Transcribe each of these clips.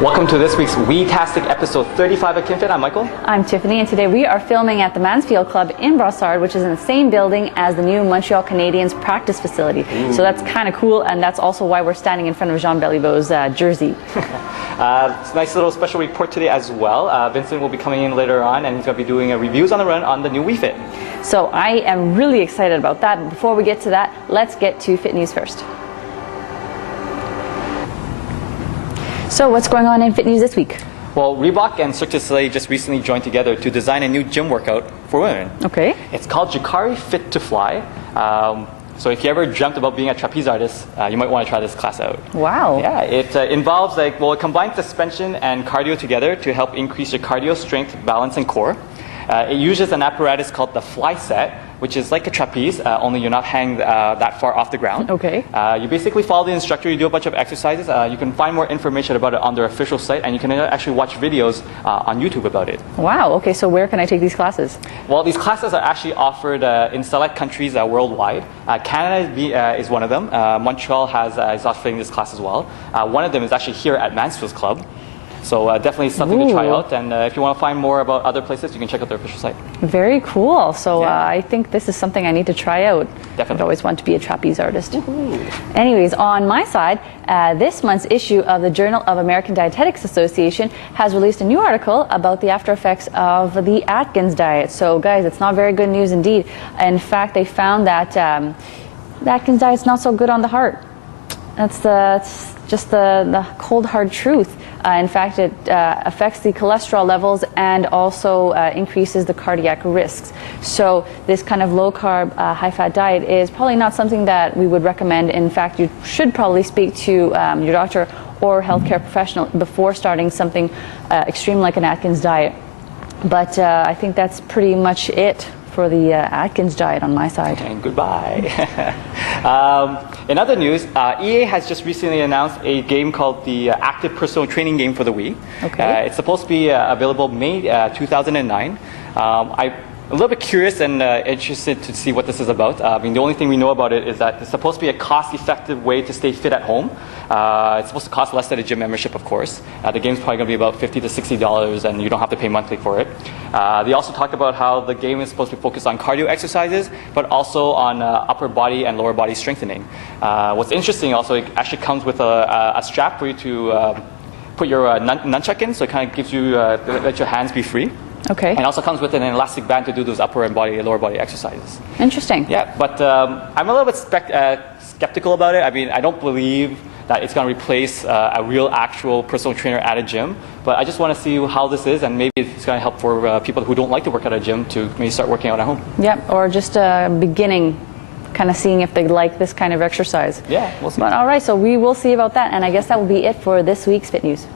Welcome to this week's Wii-tastic episode 35 of KinFit. I'm Michael. I'm Tiffany, and today we are filming at the Mansfield Club in Brossard, which is in the same building as the new Montreal Canadiens practice facility. Ooh. So that's kind of cool, and that's also why we're standing in front of Jean Beliveau's jersey. It's a nice little special report today as well. Vincent will be coming in later on, and he's going to be doing reviews on the run on the new Wii Fit. So I am really excited about that. But before we get to that, let's get to Fit News first. So what's going on in Fit News this week? Well, Reebok and Cirque du Soleil just recently joined together to design a new gym workout for women. Okay. It's called Jukari Fit to Fly. So if you ever dreamt about being a trapeze artist, you might want to try this class out. Wow. Yeah, it involves it combines suspension and cardio together to help increase your cardio strength, balance, and core. It uses an apparatus called the fly set, which is like a trapeze, only you're not hanging that far off the ground. Okay. You basically follow the instructor, you do a bunch of exercises. You can find more information about it on their official site, and you can actually watch videos on YouTube about it. Wow, okay, so where can I take these classes? Well, these classes are actually offered in select countries worldwide. Canada is one of them. Montreal is offering this class as well. One of them is actually here at Mansfield Club. So definitely something to try out, and if you want to find more about other places, you can check out their official site. Very cool. So I think this is something I need to try out. Definitely. I've always wanted to be a trapeze artist. Woohoo. Anyways, on my side, this month's issue of the Journal of American Dietetics Association has released a new article about the after effects of the Atkins diet. So guys, it's not very good news indeed. In fact, they found that the Atkins diet's not so good on the heart. That's just the cold hard truth. In fact, it affects the cholesterol levels and also increases the cardiac risks. So this kind of low-carb, high-fat diet is probably not something that we would recommend. In fact, you should probably speak to your doctor or healthcare professional before starting something extreme like an Atkins diet. But I think that's pretty much it for the Atkins diet on my side. And goodbye. In other news, EA has just recently announced a game called the Active Personal Training Game for the Wii. Okay. It's supposed to be available May 2009. I'm a little bit curious and interested to see what this is about. I mean, the only thing we know about it is that it's supposed to be a cost-effective way to stay fit at home. It's supposed to cost less than a gym membership, of course. The game's probably going to be about $50 to $60, and you don't have to pay monthly for it. They also talked about how the game is supposed to be focused on cardio exercises, but also on upper body and lower body strengthening. What's interesting also, it actually comes with a strap for you to put your nunchuck in, so it kind of gives you, let your hands be free. Okay. And also comes with an elastic band to do those upper and lower body exercises. Interesting. Yeah, but I'm a little bit skeptical about it. I mean, I don't believe that it's going to replace a real actual personal trainer at a gym. But I just want to see how this is, and maybe it's going to help for people who don't like to work at a gym to maybe start working out at home. Yeah, or just beginning, kind of seeing if they like this kind of exercise. Yeah, we'll see. But all right, so we will see about that, and I guess that will be it for this week's Fit News.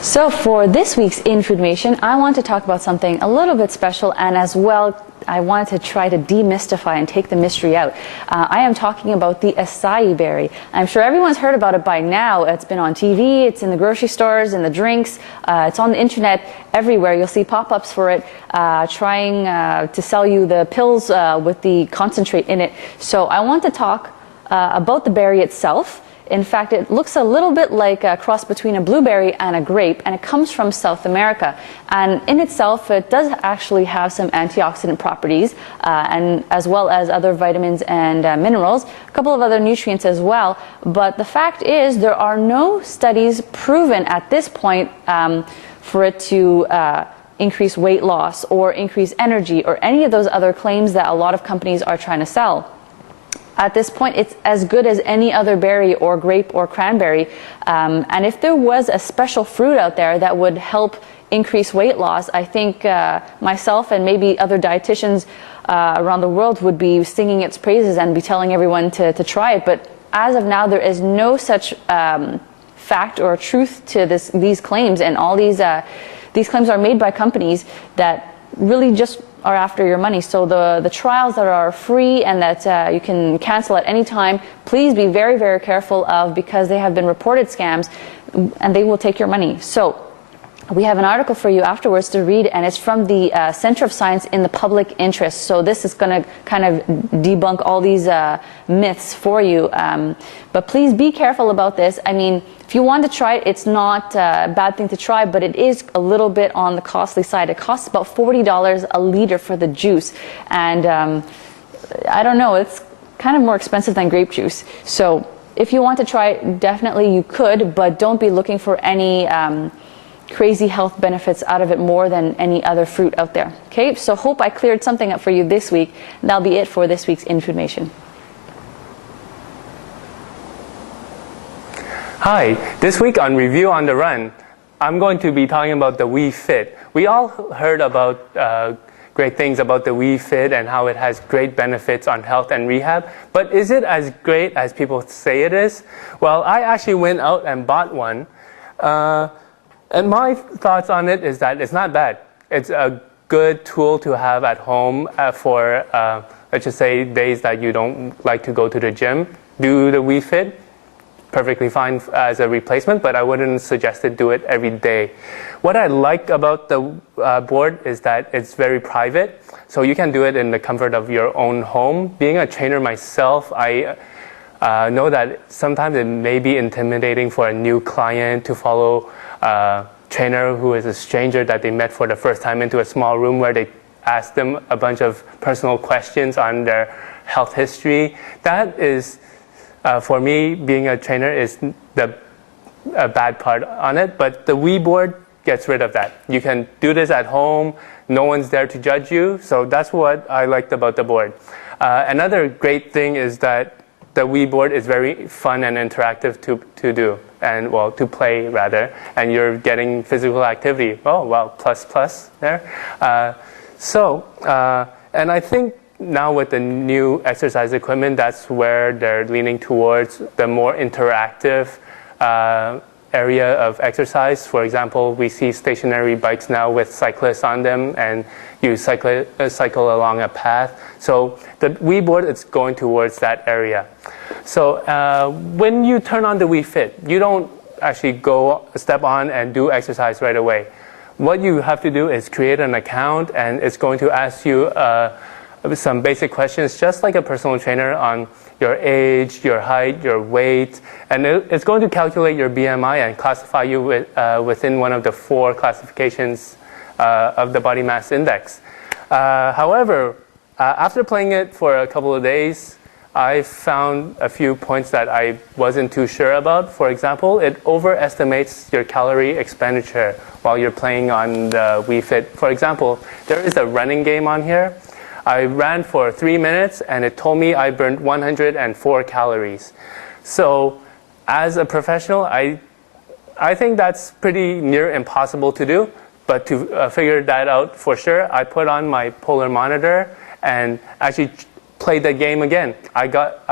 So for this week's Information, I want to talk about something a little bit special, and as well, I wanted to try to demystify and take the mystery out. I am talking about the Açaí berry. I'm sure everyone's heard about it by now. It's been on TV, it's in the grocery stores, in the drinks, it's on the internet, everywhere. You'll see pop-ups for it, trying to sell you the pills with the concentrate in it. So I want to talk about the berry itself. In fact, it looks a little bit like a cross between a blueberry and a grape, and it comes from South America. And in itself, it does actually have some antioxidant properties, and as well as other vitamins and minerals, a couple of other nutrients as well. But the fact is, there are no studies proven at this point for it to increase weight loss or increase energy or any of those other claims that a lot of companies are trying to sell. At this point, it's as good as any other berry or grape or cranberry. And if there was a special fruit out there that would help increase weight loss, I think myself and maybe other dietitians around the world would be singing its praises and be telling everyone to try it. But as of now, there is no such fact or truth to these claims. And all these claims are made by companies that really just are after your money. So the trials that are free and that you can cancel at any time, please be very, very careful of, because they have been reported scams and they will take your money. So we have an article for you afterwards to read, and it's from the Center of Science in the Public Interest. So this is going to kind of debunk all these myths for you. But please be careful about this. I mean, if you want to try it, it's not a bad thing to try, but it is a little bit on the costly side. It costs about $40 a liter for the juice. And I don't know, it's kind of more expensive than grape juice. So if you want to try it, definitely you could, but don't be looking for any crazy health benefits out of it more than any other fruit out there. Okay, so hope I cleared something up for you this week. That'll be it for this week's information. Hi, this week on Review on the Run, I'm going to be talking about the Wii Fit. We all heard about great things about the Wii Fit and how it has great benefits on health and rehab, but is it as great as people say it is? Well, I actually went out and bought one. And my thoughts on it is that it's not bad. It's a good tool to have at home for, let's just say, days that you don't like to go to the gym. Do the Wii Fit, perfectly fine as a replacement, but I wouldn't suggest to do it every day. What I like about the board is that it's very private, so you can do it in the comfort of your own home. Being a trainer myself, I know that sometimes it may be intimidating for a new client to follow a trainer who is a stranger that they met for the first time into a small room where they ask them a bunch of personal questions on their health history. That is, for me, being a trainer is the bad part on it, but the Wii board gets rid of that. You can do this at home, no one's there to judge you, so that's what I liked about the board. Another great thing is that the Wii board is very fun and interactive to do, and well, to play rather, and you're getting physical activity. Oh, well, plus there. And I think now with the new exercise equipment, that's where they're leaning towards the more interactive area of exercise. For example, we see stationary bikes now with cyclists on them, and you cycle along a path. So the Wii board is going towards that area. So when you turn on the Wii Fit, you don't actually go step on and do exercise right away. What you have to do is create an account, and it's going to ask you some basic questions, just like a personal trainer, on your age, your height, your weight, and it's going to calculate your BMI and classify you within one of the 4 classifications of the body mass index. However, after playing it for a couple of days, I found a few points that I wasn't too sure about. For example, it overestimates your calorie expenditure while you're playing on the Wii Fit. For example, there is a running game on here. I ran for 3 minutes, and it told me I burned 104 calories. So as a professional, I think that's pretty near impossible to do. But to figure that out for sure, I put on my polar monitor and actually played the game again. I got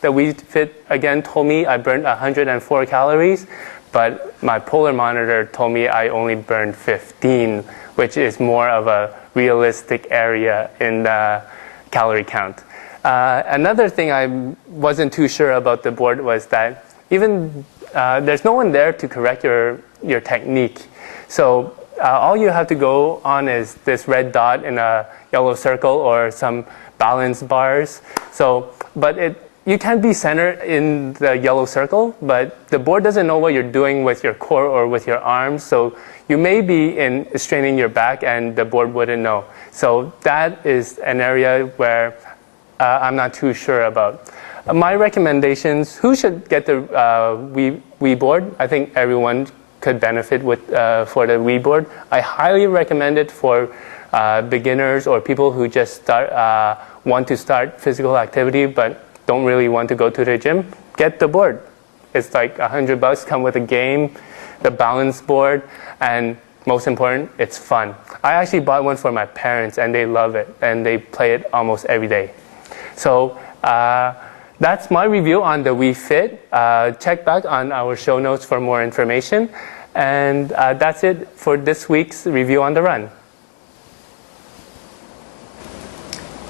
the Wii Fit again told me I burned 104 calories, but my polar monitor told me I only burned 15, which is more of a realistic area in the calorie count. Another thing I wasn't too sure about the board was that even there's no one there to correct your technique. So all you have to go on is this red dot in a yellow circle or some balance bars. So, but you can be centered in the yellow circle, but the board doesn't know what you're doing with your core or with your arms. So you may be straining your back, and the board wouldn't know. So that is an area where I'm not too sure about. My recommendations: who should get the Wii board? I think everyone could benefit for the Wii board. I highly recommend it for beginners or people who just want to start physical activity but don't really want to go to the gym. Get the board. It's like $100, come with a game, the balance board, and most important, it's fun. I actually bought one for my parents, and they love it, and they play it almost every day. So that's my review on the Wii Fit. Check back on our show notes for more information. And that's it for this week's Review on the Run.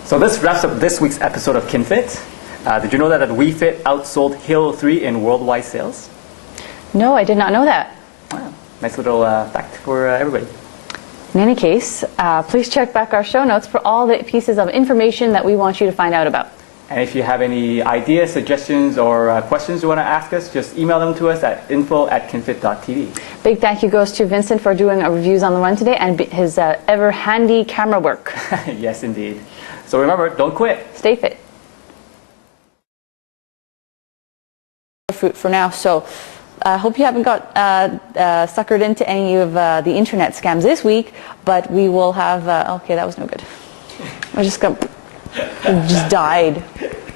So this wraps up this week's episode of KinFit. Did you know that Wii Fit outsold Halo 3 in worldwide sales? No, I did not know that. Wow. nice little fact for everybody. In any case, please check back our show notes for all the pieces of information that we want you to find out about. And if you have any ideas, suggestions, or questions you want to ask us, just email them to us at info@kinfit.tv. Big thank you goes to Vincent for doing our reviews on the run today and his ever handy camera work. Yes, indeed. So remember, don't quit. Stay fit. For now, so I hope you haven't got suckered into any of the internet scams this week, but we will have, okay, that was no good. I just died.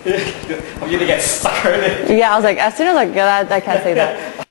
I'm going to get suckered. Yeah, I was like, as soon as I get that, I can't say that.